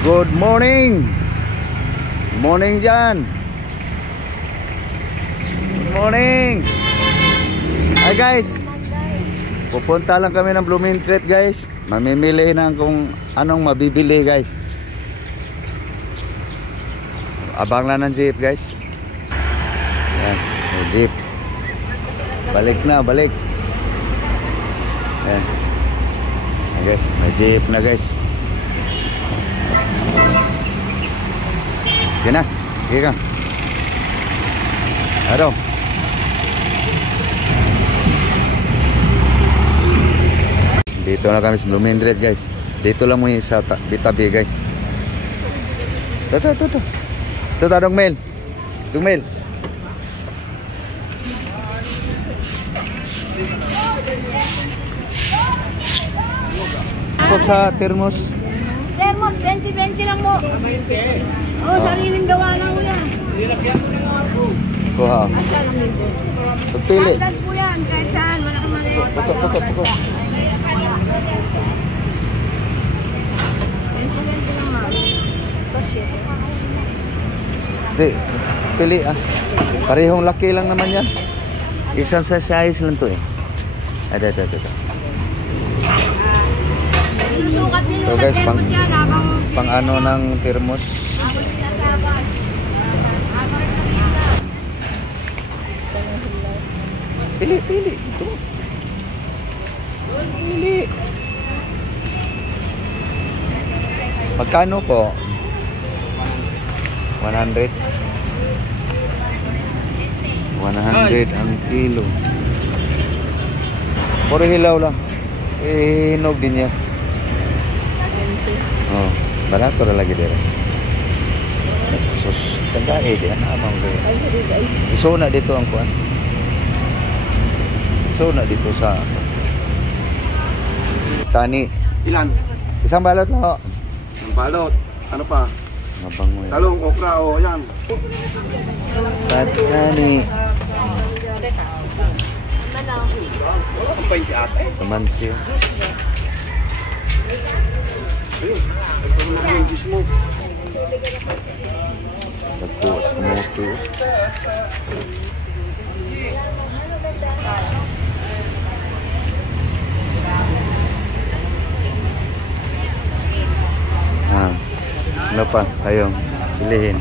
Good morning. Morning dyan. Good morning. Hi guys. Pupunta lang kami ng Blooming Treat guys. Mamimili na kung anong mabibili guys. Abang lang ng jeep guys. Yan, may jeep. Balik na, balik. Yan. Yan guys, may jeep na guys. Sige na, sige ka. Ano? Dito na kami sa Blooming Treat guys. Dito lang muna sa tabi guys. Ito. Ito dong mail. Dong mail. Ikot sa thermos. Thermos, 20-20 lang mo. Oh, sariling gawa lang mo yan. Kuha. Asa lang nito. Pagpili. Standard po yan, kahit saan, malaki maliit. Puto. 20-20 lang ma'am. Kasi. Di, pili ah. Parehong laki lang naman yan. Isang sa size lang to eh. Ito. So guys, pang ano ng thermos. Pili. Ito. Pili. Magkano po? 100. 100 ang kilo. Puro hilaw lang. Hinog din yan. Oh, barato ra lagi dire. Sus, tagae di ana amang dire. Iso na dito ang kuan. Iso na dito sa tani. Ilan? Isang balot lang ho. Ang balot. Ano pa? Mabango yan. Talong, okra, o yan. Tani. Wala kang 20 ate. Taman siya. Ayun. Ito na yung juice mo. Nagpuwas kamuti. Ano pa kayong pilihin?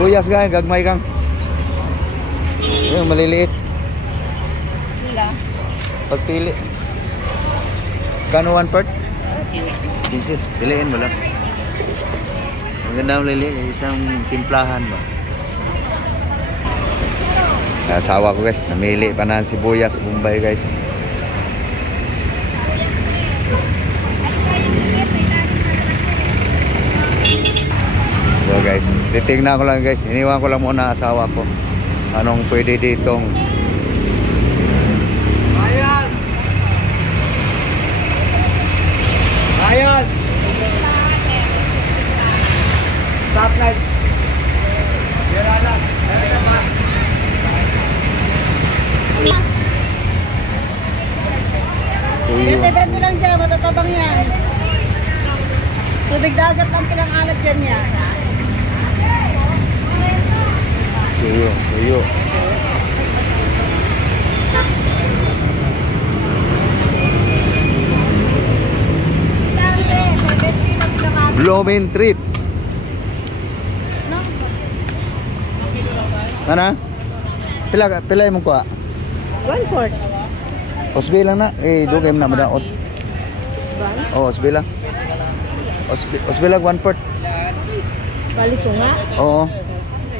Tuyas ka, gagmay kang. Yung maliliit. Pagpili. Kano 1 part? 15. Piliin mo lang. Maganda ang liliit. Isang timplahan ba? Asawa ko guys. Namili pa na sibuyas, Bombay guys. So guys, titignan ko lang guys. Iniwan ko lang muna asawa ko. Anong pwede ditong Ayan! Top light. Yan na. tuyo. Bente lang dyan, matatabang yan. Tubig dagat lang pinang-alat dyan yan. Tuyo. Blooming Treat. Ana? Pila mo ko? 1/4. Osbi lang na. Dugay mo na madaot. Oh, osbi lang. Osbi lang 1/4. Balik ko nga. Oo.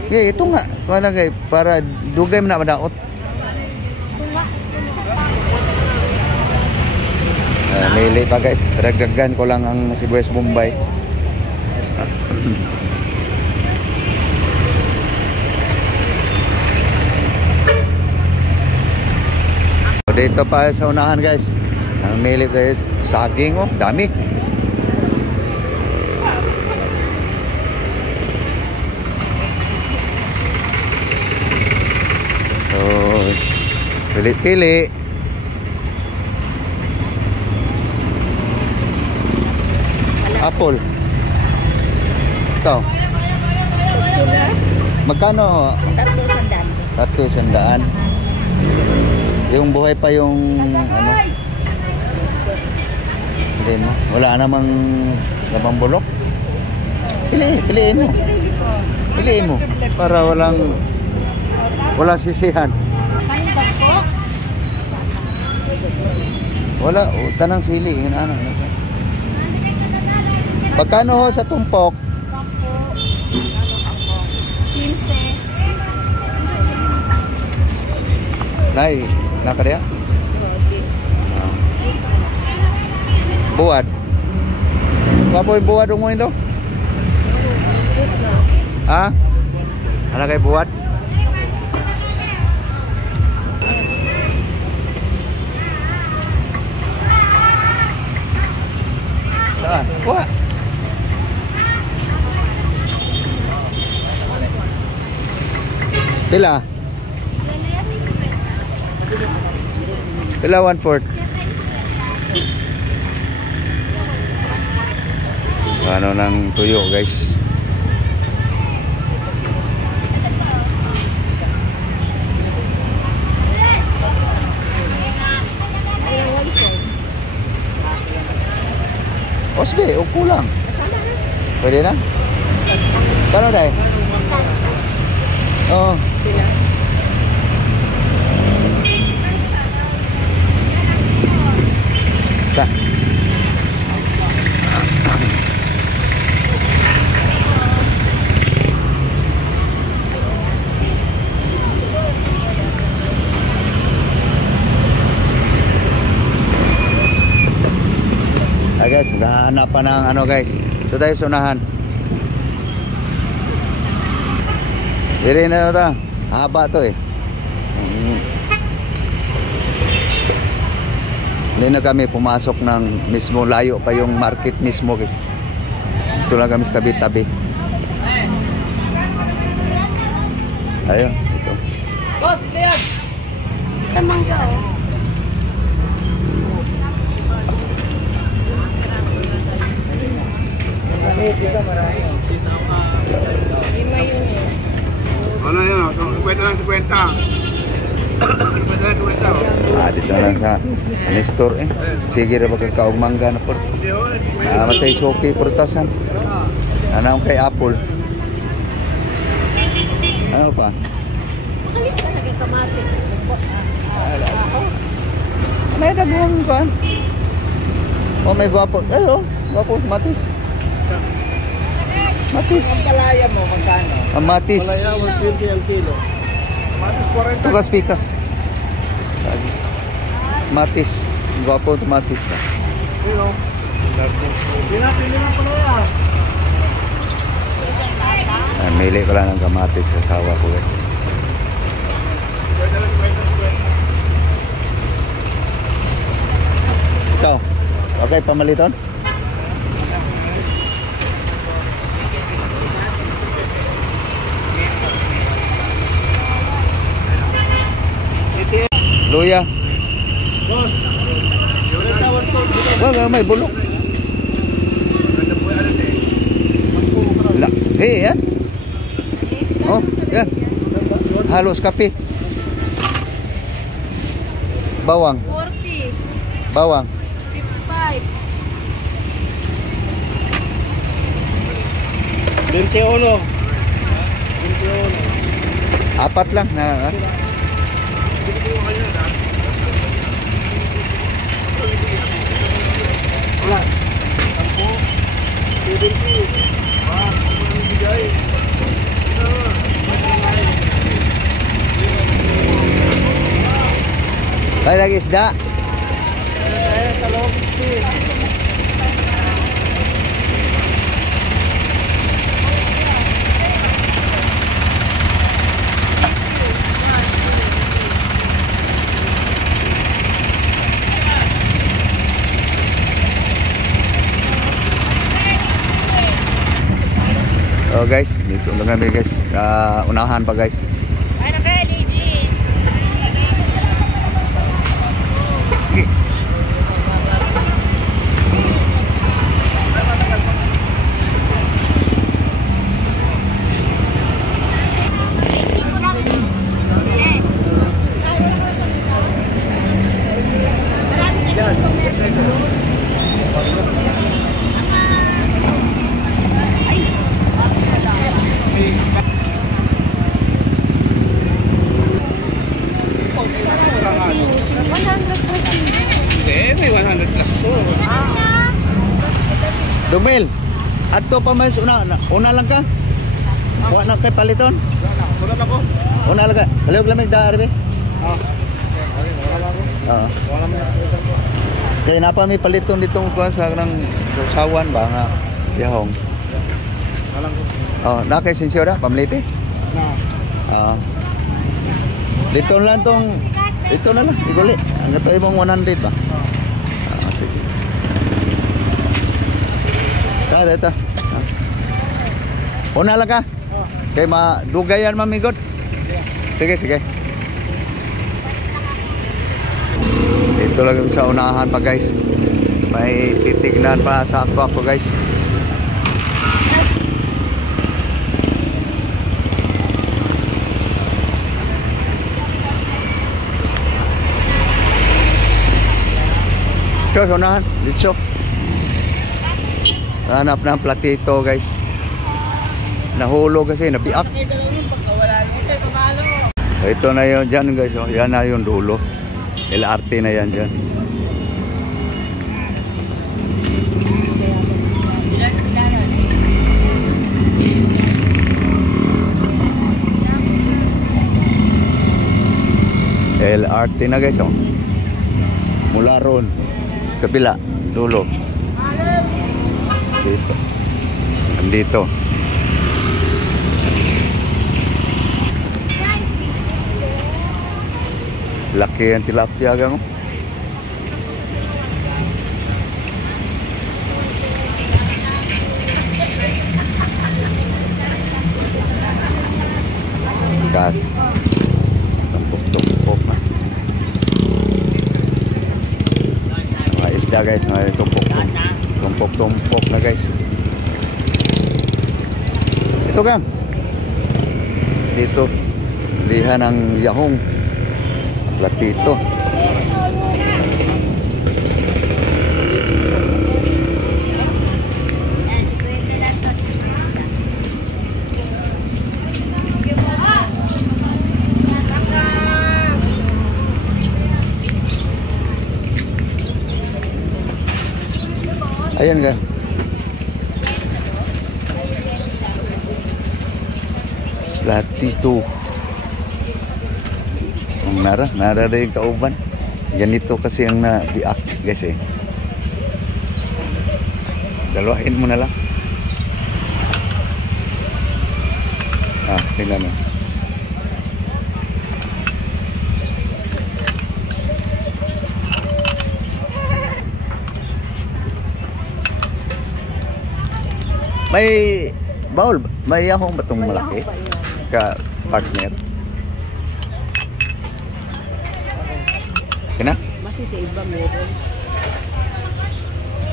Ito nga. Kung lang kay para dugay mo na madaot. Mili pa guys. Dagdagan ko lang ang sibuyas Bombay. Dito pa sa unahan guys. Ang mili guys, saging oh, dami. Pili-pili. Apple. Ito. Magkano? 300. Yung buhay pa yung ano? Hindi mo. Wala namang bulok. Piliin mo. Piliin mo para walang sisihan. Wala, tanang sili, yun ano. Pagkano ho sa tumpok? 15. Nay, nakariya? Buwad. Wapo yung buwad mo ito? Ha? Ano kayo buwad? Saan? Buwad. Pila? Pila 1/4? Ano ng tuyo guys? Osbe, o kulang. Pwede na? Kano dahil? Oo. Ta. Guys, maghahanap pa ng ano guys. Ito tayo sunahan. Diri na ito. Haba to eh. Hindi na kami pumasok ng mismo, layo pa yung market mismo guys. Ito lang kami sa tabi-tabi. Ayun, ito. Boss, dito yan. Tamang ka oh. Ano yun? Kwenta lang 50. Dito lang sa store eh. Sige ra magkakaog mangga na po. Matay soki prutasan. Ano kay apple? Ano pa? Makalit ka na kay kamatis. May daghang kan. Oh, may guwapo. Ay oh, guwapo matis. Matis. Kalaya mo, magkano? Matis. Kalaya, 120 ang kilo. Matis 40. Tugas pikas. Matis. Guwapo ito matis ba? Sino? Pinapili lang pala yan. Mili ko lang ng kamatis sa asawa ko guys. Ikaw, okay pamaliton? Luya. Boss, Wag may bulok. La, yan. Oh, yan. Halos kape. Bawang. 40. Bawang. 55. 21. 21. Apat lang na. Ha? Wala. 70. Ay lagi isda. Oh guys, dito lang kami guys. Unahan pa guys. Ano kaya, Lizzy? Adto pa mas una lang ka. Wa na kay paliton. Sulat ako. Una lang ka. Halog lamig da arbe. Ah. Okay, wala lang ako. Oo. Wala man ako. Kaya napa may paliton ditong kuan sa nang sawan ba nga yahong. Wala ko. Oh, na kay sensyo da pamliti. Na. Dito lang tong ito na lang iguli. Ang ato imong 100 ba? Sige. Kada ito. Una lang ka. Kay madugayan mamigot. Sige, sige. Ito lang sa unahan pa guys. May titignan pa sa ako guys. Ito sa unahan. Dito. Hanap ng platito guys. Nahulog kasi, nabiak. Ito na yun dyan guys. Yan na yung dulo. LRT na yan dyan. LRT na guys. Oh. Mula ron. Kabila. Dulo. Dito. Andito. Laki ang tilapia gang. Gas. Tumpok-tumpok na. Mga isda guys, mga tumpok-tumpok na guys. Ito gang. Dito lihan ng yahong. Platito. Ayan ka. Platito. Nara rin kauban. Ganito kasi ang nabiak guys eh. Dalawain mo na lang. Tingnan mo. May bowl, may yahong ba itong malaki? Ka partner. Kena? Masih sa iba meron.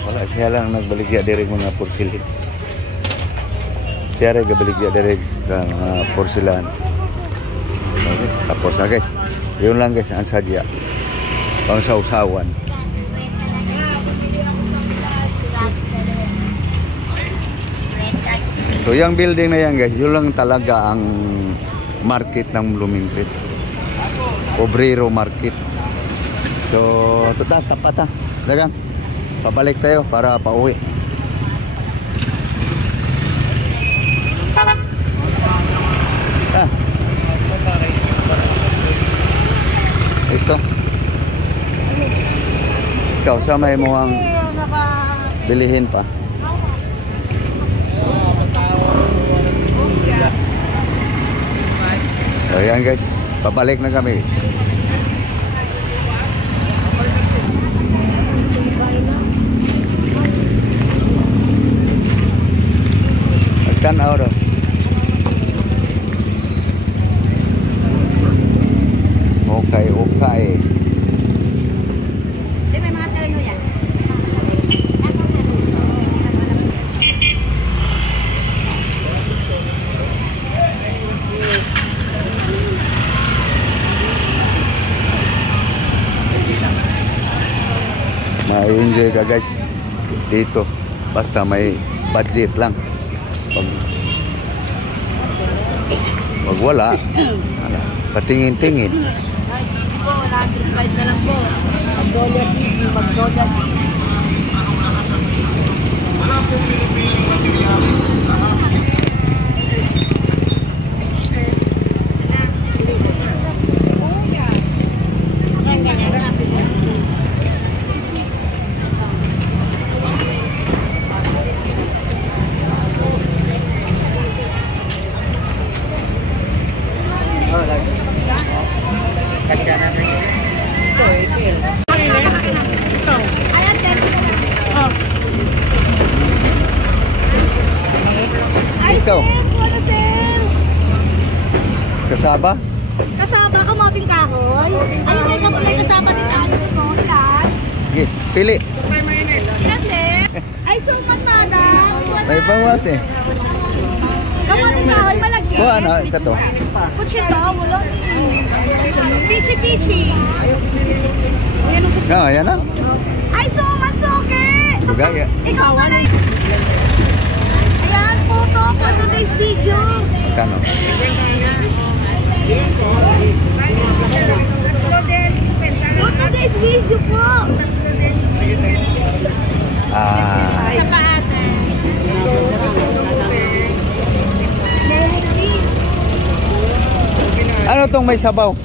Wala siya lang nagbaligya diri mga porcelain. Siya rin gabaligya diri mga porcelain. Okay, tapos na guys. Yun lang guys ang sadya. Pang sausawan. So yung building na yan guys, yun lang talaga ang market ng Blooming Treat. Obrero Market. So, tapat ha. Dagang, pabalik tayo para pauwi. Ito. Ikaw, samay mo ang bilihin pa. So, yan guys. Pabalik na kami. Tanaw daw. Okay. Di may mga terno yan. Ma-enjoy ka guys dito. Basta may budget lang. Pag wala, patingin-tingin. Ay, cheese po, 105 na lang po. Mag-dollar cheese, mag-dollar cheese. pong pinipiling materialis. Ikaw, Wala, sir. kasaba? Kasama ka mo ating kahoy. Ayun, may kasama din tayo. Yan. Sige, pili. Yan, sir. Ay, suman, madam. May bawas eh. Kamating kahoy, malagyan. O ano, ito to. Kutsi daw, wala. Pichi-pichi. No, ayan na. Ay, suman, suki. Bugaya. Ikaw wala. Ayan, photo for today's video. Kano? For today's video po. Ah, ano tong may sabaw?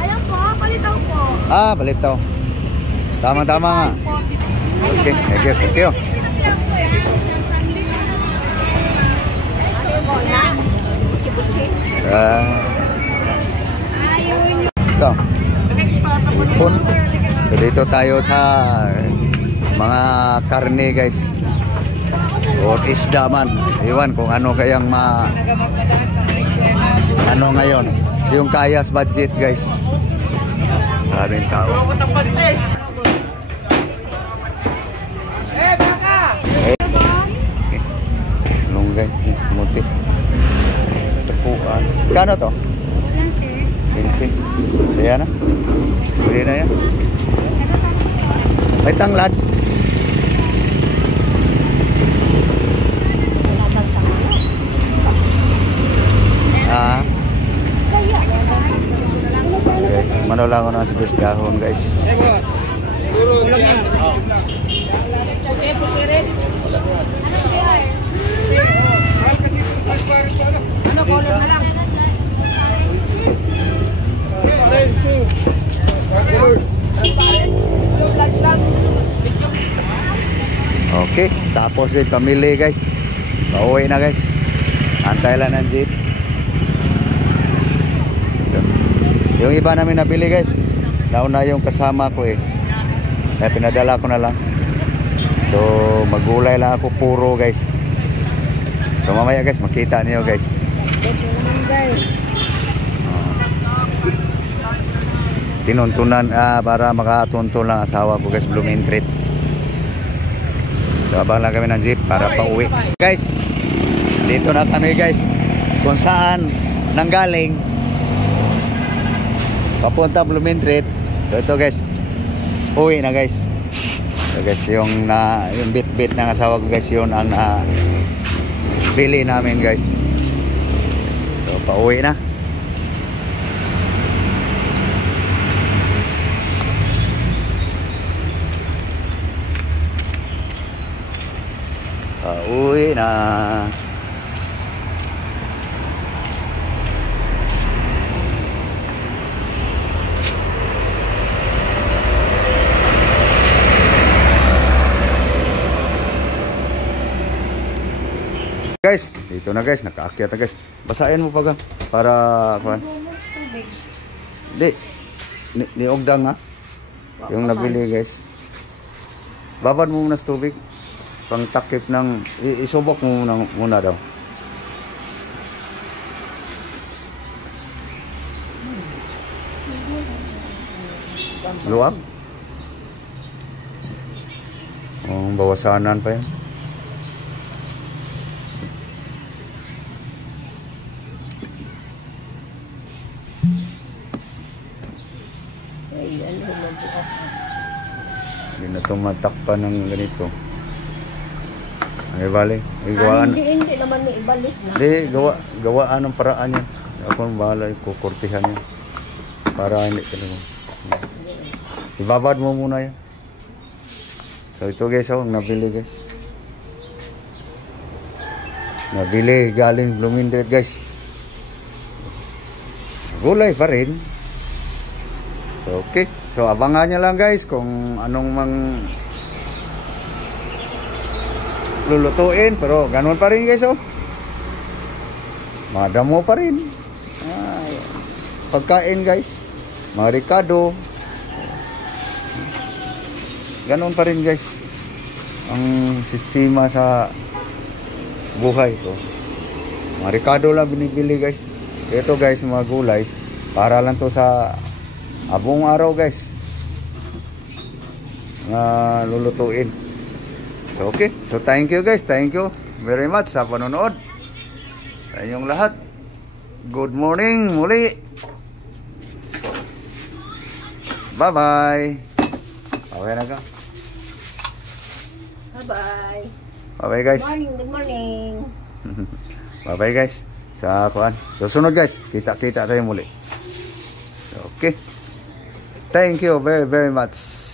Ayan po, palitaw po. Ah, balito. Tama-tama nga. Okay, thank you. Ito. Ipon. So dito tayo sa mga karne guys. O isda man. Iwan kung ano kayang ano ngayon. Yung kayas budget guys. Maraming tao. Lunggay, muti. Tepuan. Kano to? 15. Ayan na. Pwede na yan. May tanglad. Ah. Okay. Manula ko na sa bisdahon guys. Ano color na lang? Okay, tapos din pamili guys. Pauwi na guys. Antay lang ng jeep. Yung iba namin nabili guys. Nauna yung kasama ko eh. Kaya pinadala ko na lang. So magulay lang ako puro guys. So mamaya guys makita niyo guys. Tinuntunan para makatuntun lang asawa ko guys, Blooming Treat. So abang lang kami ng jeep para pauwi. Guys, dito na kami guys. Kung saan nanggaling papunta Blooming Treat. So ito guys, uwi na guys. So guys, yung bit-bit ng asawa ko guys, yun ang bili namin guys. So pauwi na. Uwi na. Guys, dito na guys, nakaakyat na guys. Basahin mo pa ga para kuan. Di ni ogdang ha. Yung nabili guys. Babad mo muna sa tubig. Pang takip ng isubok mo muna daw. Luwag? Oh, bawasanan pa yan. Hindi na tumatakpan ng ganito. Ay bali, gawaan. Hindi naman may ibalik na. Hindi, gawaan ng paraan yan. Ako bahala, kukurtihan yan. Para hindi talaga. Ibabad mo muna yan. So ito guys, ang nabili guys. nabili galing Blumindret guys. Gulay pa rin. So okay, so abangan nyo lang guys kung anong mang lulutuin, pero ganun pa rin guys, oh. Madamo pa rin. Pagkain guys, mga ricado. Ganun pa rin guys ang sistema sa buhay ko. Mga ricado lang binibili guys. Ito guys, mga gulay, para lang to sa abong araw guys na lulutuin. So okay, so thank you guys, thank you very much sa panonood sa inyong lahat. Good morning muli. Bye bye. Okay na ka. Bye-bye. Bye bye guys. Good morning. Bye bye guys. Sa kuan. Susunod guys, kita-kita tayo muli. Okay. Thank you very very much.